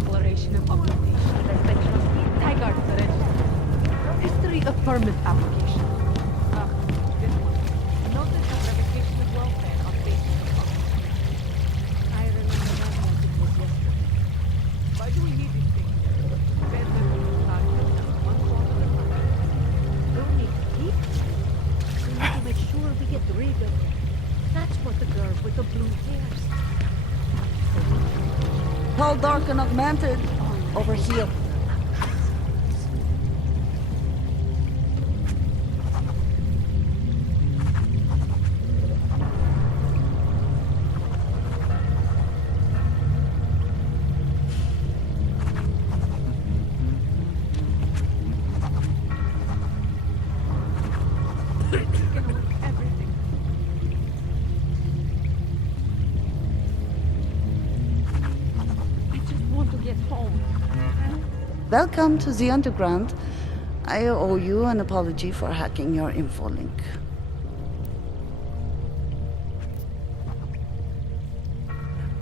Declaration of Obligation, Residential Tiger History of Permit Application. This one. Notice of revocation of welfare on basis of occupation. I remember that like it was yesterday. Why do we need these things? Spend them in the start just one call at a time. Don't need to keep. We need to make sure we get rid of them. That's what the girl with the blue hairs. Tall, dark, and augmented. Over here. Welcome to the Underground. I owe you an apology for hacking your info link.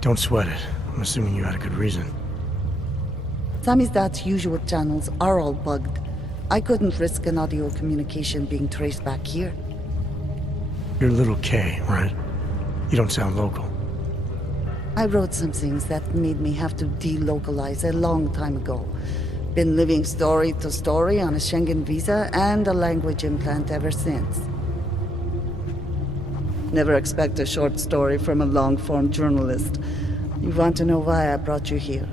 Don't sweat it. I'm assuming you had a good reason. SAMIZDAT's usual channels are all bugged. I couldn't risk an audio communication being traced back here. You're little K, right? You don't sound local. I wrote some things that made me have to delocalize a long time ago. Been living story to story on a Schengen visa and a language implant ever since. Never expect a short story from a long-form journalist. You want to know why I brought you here?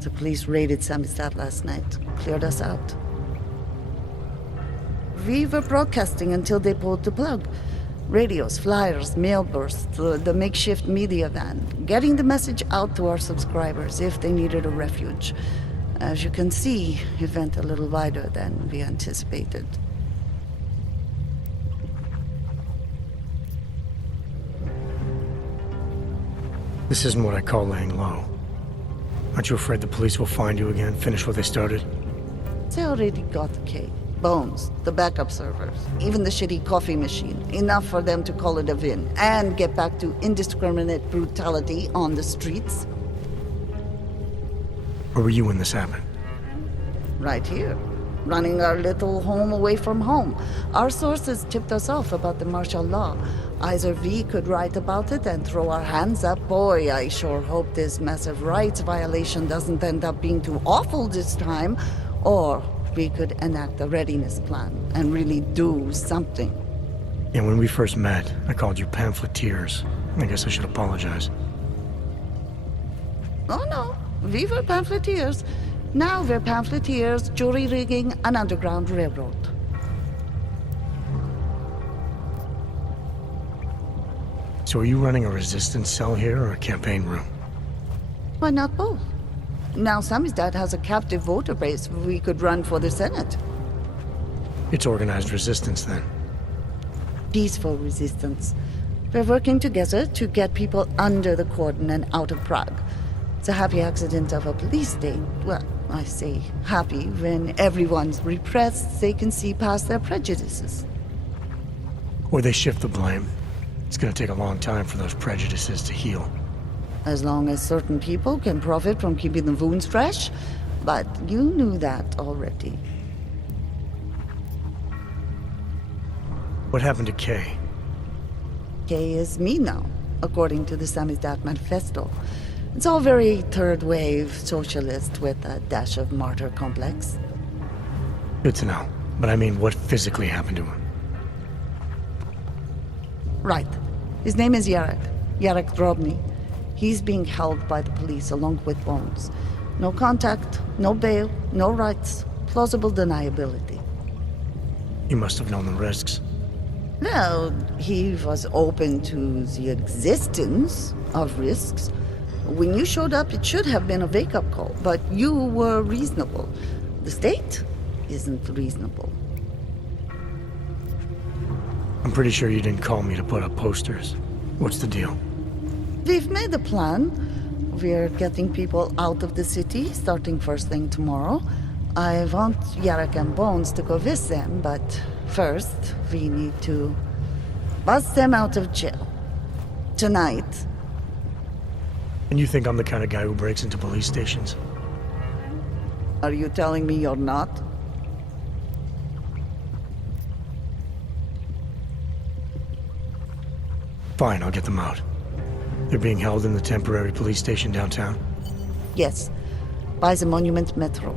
The police raided SAMIZDAT last night. Cleared us out. We were broadcasting until they pulled the plug. Radios, flyers, mail bursts, the makeshift media van. Getting the message out to our subscribers if they needed a refuge. As you can see, it went a little wider than we anticipated. This isn't what I call laying low. Aren't you afraid the police will find you again, finish what they started? They already got the K. Bones, the backup servers, even the shitty coffee machine. Enough for them to call it a win and get back to indiscriminate brutality on the streets. Where were you when this happened? Right here. Running our little home away from home. Our sources tipped us off about the martial law. Either we could write about it and throw our hands up. Boy, I sure hope this massive rights violation doesn't end up being too awful this time. Or we could enact a readiness plan and really do something. Yeah, when we first met, I called you pamphleteers. I guess I should apologize. Oh no, we were pamphleteers. Now we're pamphleteers, jury rigging, an underground railroad. So are you running a resistance cell here or a campaign room? Why not both? Now SAMIZDAT has a captive voter base. We could run for the Senate. It's organized resistance then. Peaceful resistance. We're working together to get people under the cordon and out of Prague. It's a happy accident of a police state. Well, I say happy when everyone's repressed, they can see past their prejudices. Or they shift the blame. It's gonna take a long time for those prejudices to heal. As long as certain people can profit from keeping the wounds fresh. But you knew that already. What happened to Kay? Kay is me now, according to the SAMIZDAT manifesto. It's all very third-wave socialist with a dash of martyr complex. Good to know. But I mean, what physically happened to him? Right. His name is Yarek Drobny. He's being held by the police along with Bones. No contact, no bail, no rights, plausible deniability. He must have known the risks. Well, he was open to the existence of risks. When you showed up, it should have been a wake-up call, but you were reasonable. The state isn't reasonable. I'm pretty sure you didn't call me to put up posters. What's the deal? We've made a plan. We're getting people out of the city, starting first thing tomorrow. I want Yarek and Bones to go with them, but first, we need to bust them out of jail. Tonight. And you think I'm the kind of guy who breaks into police stations? Are you telling me you're not? Fine, I'll get them out. They're being held in the temporary police station downtown. Yes, by the Monument Metro.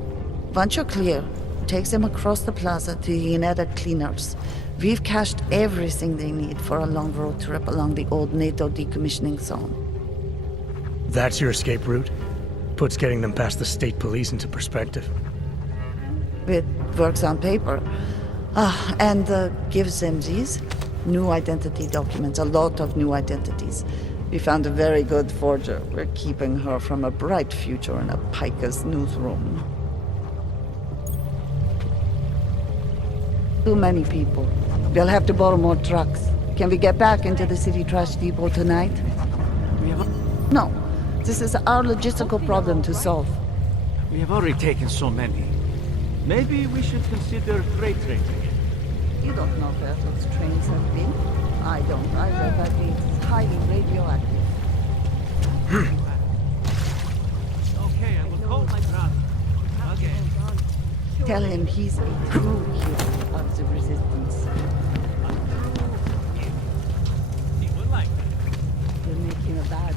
Once you're clear, takes them across the plaza to the United Cleaners. We've cached everything they need for a long road trip along the old NATO decommissioning zone. That's your escape route? Puts getting them past the state police into perspective. It works on paper. And gives them these new identity documents, a lot of new identities. We found a very good forger. We're keeping her from a bright future in a piker's newsroom. Too many people. We'll have to borrow more trucks. Can we get back into the city trash depot tonight? No. This is our logistical problem to solve. We have already taken so many. Maybe we should consider freight trains again. You don't know where those trains have been. I don't either, but it's highly radioactive. Okay, I will call my brother. Again. Tell him he's a true hero of the resistance. He will like that. You'll make him a bad.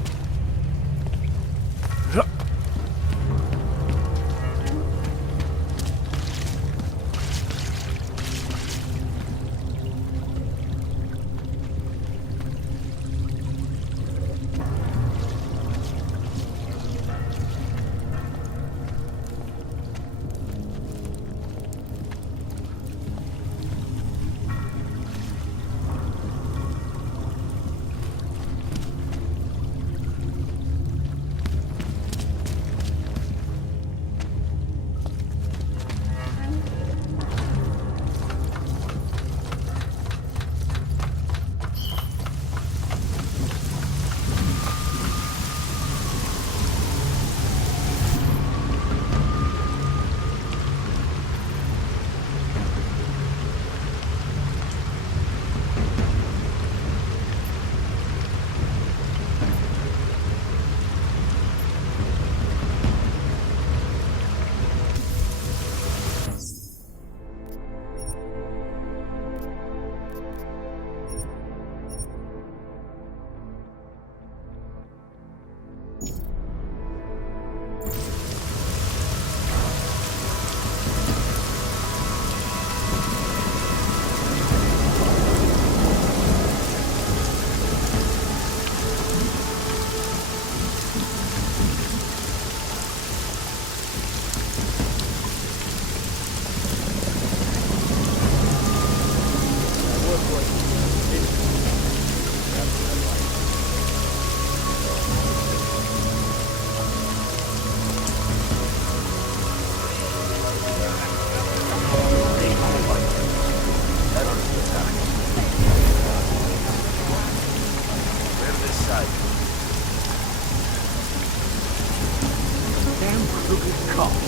Damn crooked cops.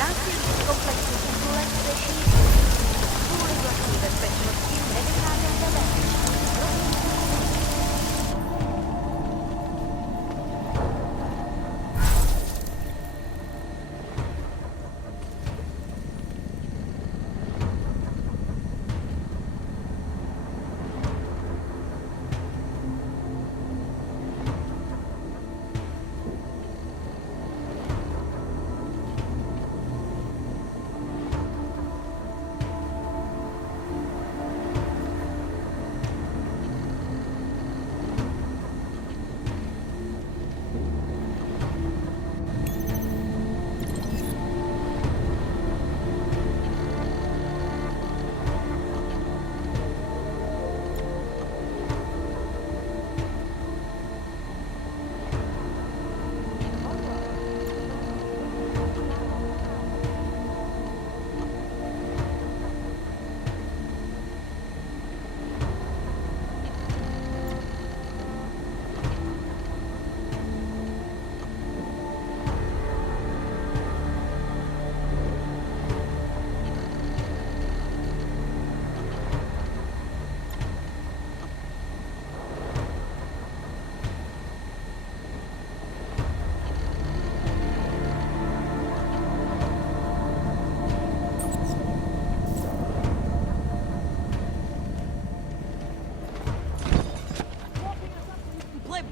Nancy, komplexní komplex řeší kvůli vlastní bezpečnosti mediálního zabezpečení.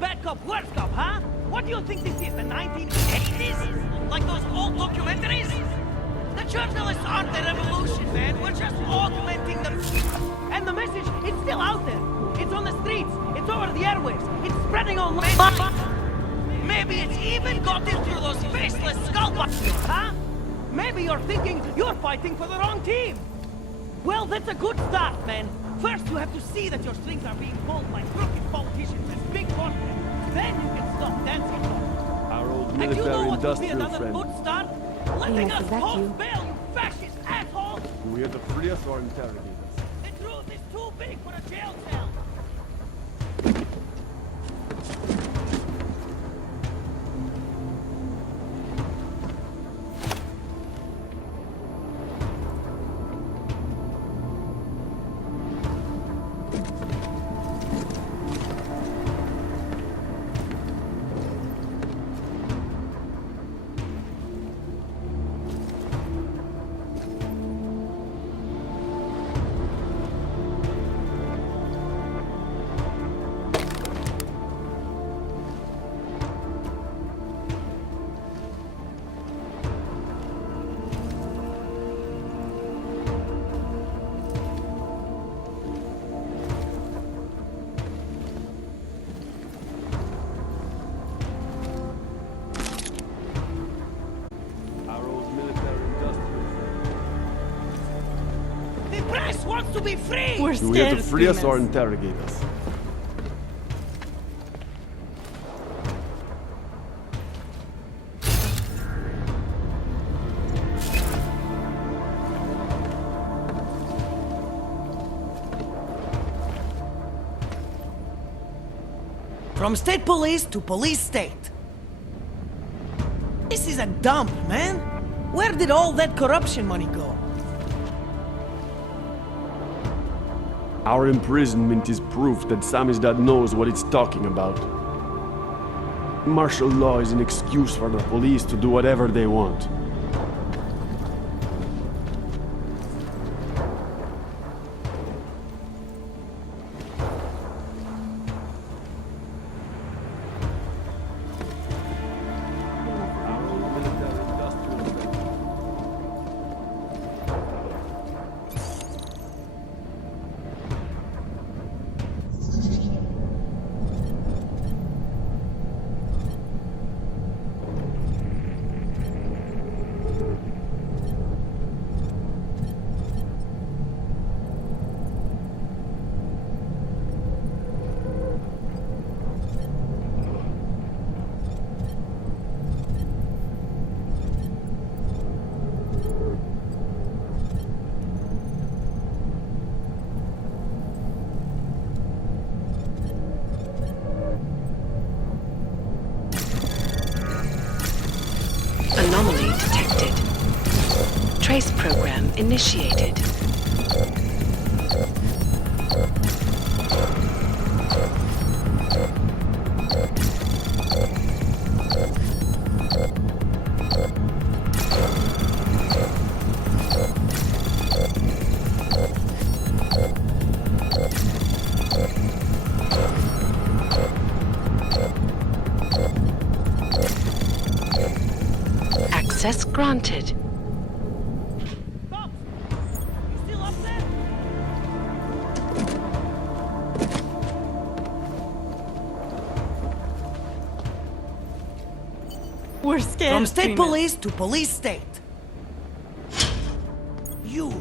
Bad cop, worse cop, huh? What do you think this is, the 1980s? Like those old documentaries? The journalists aren't the revolution, man. We're just augmenting them. And the message, it's still out there. It's on the streets. It's over the airwaves. It's spreading online. Maybe it's even got in through those faceless skullbusters, huh? Maybe you're thinking you're fighting for the wrong team. Well, that's a good start, man. First, you have to see that your strings are being pulled by crooked politicians and big corporates. Then you can stop dancing for them. Our old And you know what would be military-industrial another friend. good start? Letting Yes, us is that both you? bail, you fascist asshole! Do we have to free us or interrogate us? The truth is too big for a jail cell! Our old military-industrial friend. The press wants to be free! We're Do we have scared to free us or demons. interrogate us? From state police to police state. This is a dump, man. Where did all that corruption money go? Our imprisonment is proof that SAMIZDAT knows what it's talking about. Martial law is an excuse for the police to do whatever they want. Our old military-industrial friend. Trace program initiated. Access granted. Cops! You still up there? We're scared. From state Freeman. police to police state. You!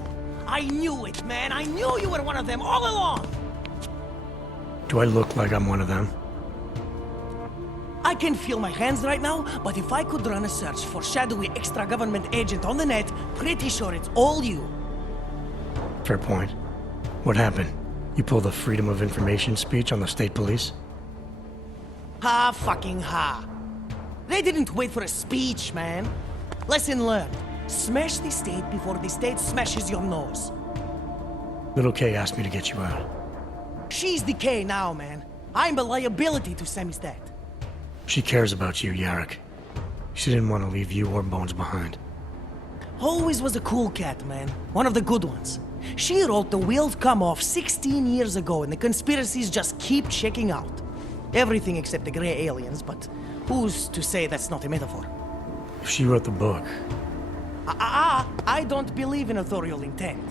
I knew it, man! I knew you were one of them all along! Do I look like I'm one of them? I can feel my hands right now, but if I could run a search for shadowy extra-government agent on the net, pretty sure it's all you. Fair point. What happened? You pulled a Freedom of Information speech on the state police? Ha fucking ha. They didn't wait for a speech, man. Lesson learned. Smash the state before the state smashes your nose. Little K asked me to get you out. She's the K now, man. I'm a liability to SAMIZDAT. She cares about you, Yarrick. She didn't want to leave you or Bones behind. Always was a cool cat, man. One of the good ones. She wrote The Wheels Come Off 16 years ago, and the conspiracies just keep checking out. Everything except the gray aliens, but who's to say that's not a metaphor? If she wrote the book, I don't believe in authorial intent.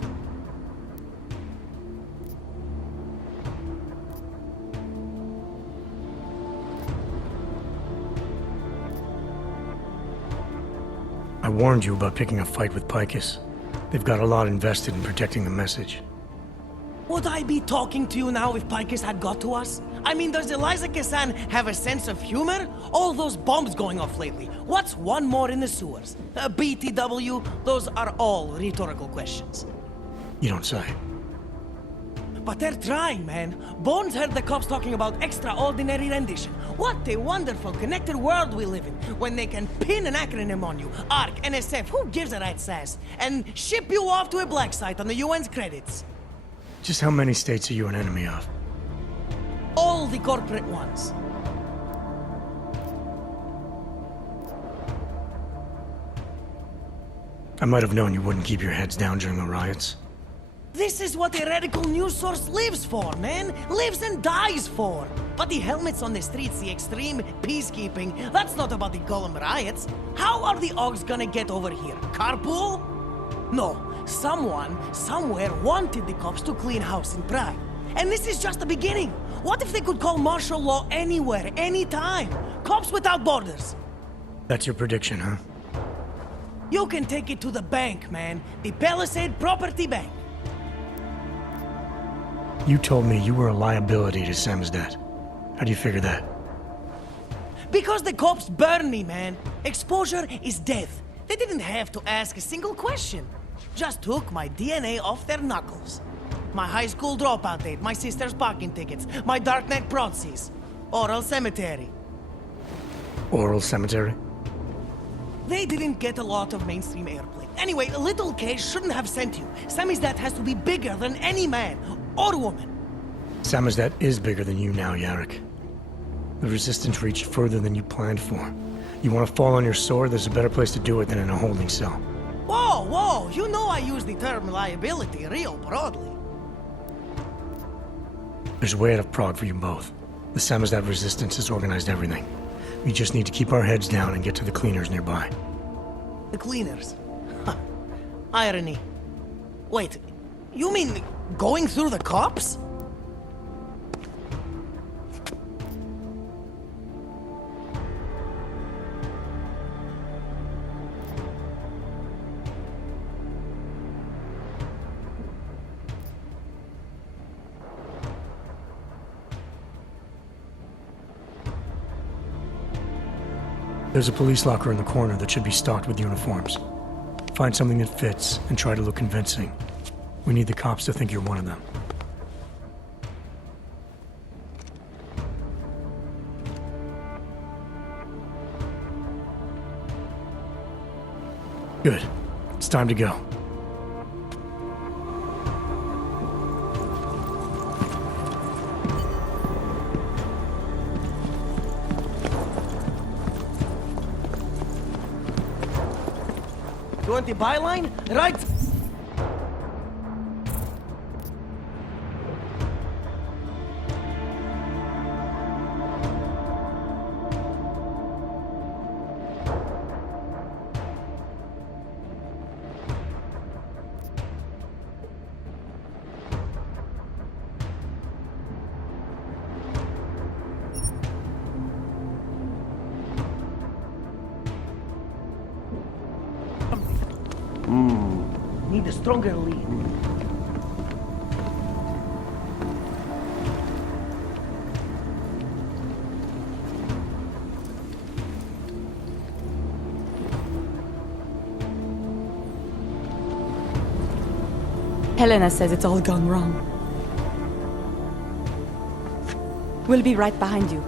I warned you about picking a fight with Picus. They've got a lot invested in protecting the message. Would I be talking to you now if Picus had got to us? I mean, does Eliza Kassan have a sense of humor? All those bombs going off lately. What's one more in the sewers? BTW? Those are all rhetorical questions. You don't say. But they're trying, man. Bones heard the cops talking about extraordinary rendition. What a wonderful, connected world we live in, when they can pin an acronym on you, ARC, NSF, who gives a rat's ass, and ship you off to a black site on the UN's credits. Just how many states are you an enemy of? All the corporate ones. I might have known you wouldn't keep your heads down during the riots. This is what a radical news source lives for, man. Lives and dies for. But the helmets on the streets, the extreme peacekeeping, that's not about the Golem riots. How are the Ogs gonna get over here? Carpool? No. Someone, somewhere wanted the cops to clean house in Prague. And this is just the beginning. What if they could call martial law anywhere, anytime? Cops without borders. That's your prediction, huh? You can take it to the bank, man. The Palisade Property Bank. You told me you were a liability to SAMIZDAT. How do you figure that? Because the cops burn me, man. Exposure is death. They didn't have to ask a single question. Just took my DNA off their knuckles. My high school dropout date, my sister's parking tickets, my darknet proxies. Oral cemetery. Oral cemetery? They didn't get a lot of mainstream airplay. Anyway, Little K shouldn't have sent you. SAMIZDAT has to be bigger than any man or woman. SAMIZDAT is bigger than you now, Yarrick. The Resistance reached further than you planned for. You want to fall on your sword, there's a better place to do it than in a holding cell. Whoa, whoa, you know I use the term liability real broadly. There's a way out of Prague for you both. The SAMIZDAT Resistance has organized everything. We just need to keep our heads down and get to the cleaners nearby. The cleaners? Huh. Irony. Wait, you mean going through the cops? There's a police locker in the corner that should be stocked with uniforms. Find something that fits and try to look convincing. We need the cops to think you're one of them. Good. It's time to go. You want the byline? Right? Need a stronger lead. Helena says it's all gone wrong. We'll be right behind you.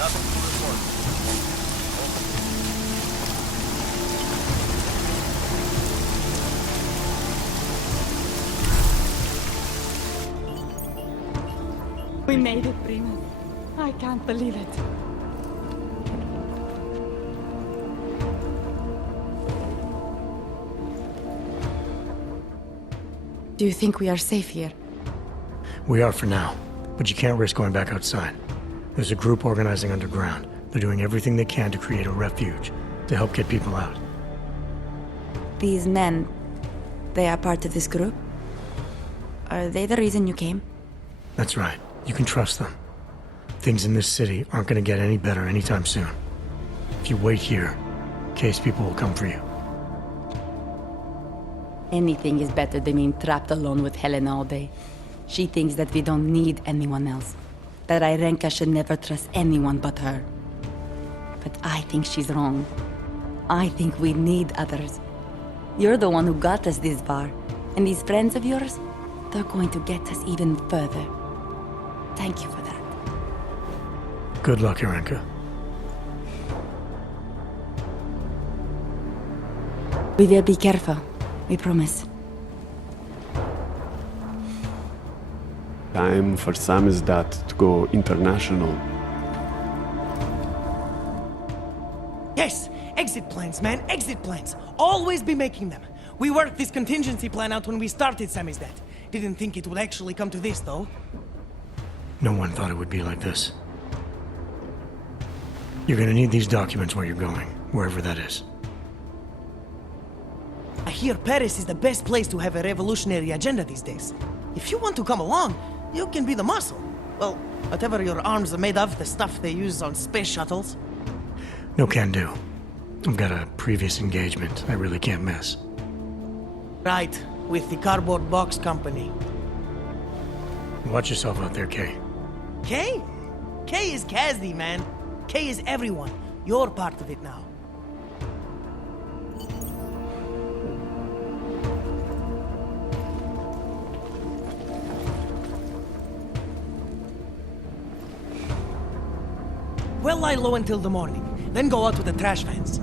Nothing to report. We made it, Prima. I can't believe it. Do you think we are safe here? We are for now, but you can't risk going back outside. There's a group organizing underground. They're doing everything they can to create a refuge, to help get people out. These men, they are part of this group? Are they the reason you came? That's right. You can trust them. Things in this city aren't going to get any better anytime soon. If you wait here, case people will come for you. Anything is better than being trapped alone with Helena all day. She thinks that we don't need anyone else. That Irenka should never trust anyone but her. But I think she's wrong. I think we need others. You're the one who got us this far. And these friends of yours, they're going to get us even further. Thank you for that. Good luck, Irenka. We will be careful. We promise. Time for SAMIZDAT to go international. Yes, exit plans, man, exit plans. Always be making them. We worked this contingency plan out when we started SAMIZDAT. Didn't think it would actually come to this, though. No one thought it would be like this. You're gonna need these documents where you're going, wherever that is. I hear Paris is the best place to have a revolutionary agenda these days. If you want to come along, you can be the muscle. Well, whatever your arms are made of, the stuff they use on space shuttles. No can do. I've got a previous engagement I really can't miss. Right, with the cardboard box company. Watch yourself out there, Kay. Kay? Kay is Kazdi, man. Kay is everyone. You're part of it now. We'll lie low until the morning, then go out with the trash vans.